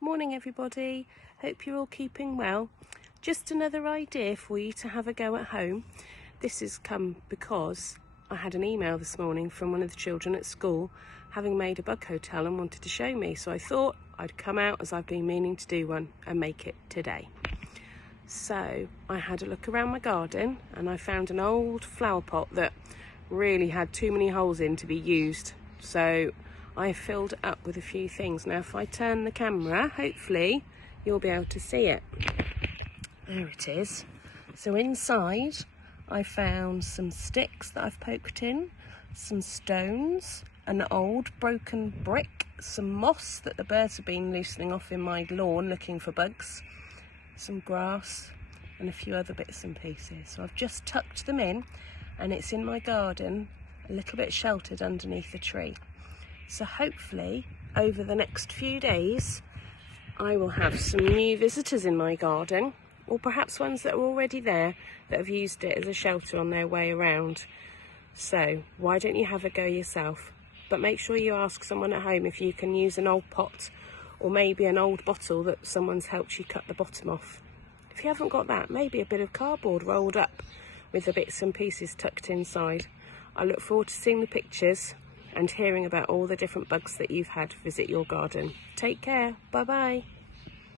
Morning everybody, hope you're all keeping well. Just another idea for you to have a go at home. This has come because I had an email this morning from one of the children at school having made a bug hotel and wanted to show me, so I thought I'd come out as I've been meaning to do one and make it today. So I had a look around my garden and I found an old flower pot that really had too many holes in to be used, so I filled it up with a few things. Now if I turn the camera, hopefully you'll be able to see it. There it is. So inside I found some sticks that I've poked in, some stones, an old broken brick, some moss that the birds have been loosening off in my lawn looking for bugs, some grass and a few other bits and pieces. So I've just tucked them in and it's in my garden, a little bit sheltered underneath a tree. So hopefully over the next few days I will have some new visitors in my garden, or perhaps ones that are already there that have used it as a shelter on their way around. So why don't you have a go yourself? But make sure you ask someone at home if you can use an old pot or maybe an old bottle that someone's helped you cut the bottom off. If you haven't got that, maybe a bit of cardboard rolled up with the bits and pieces tucked inside. I look forward to seeing the pictures and hearing about all the different bugs that you've had visit your garden. Take care. Bye bye.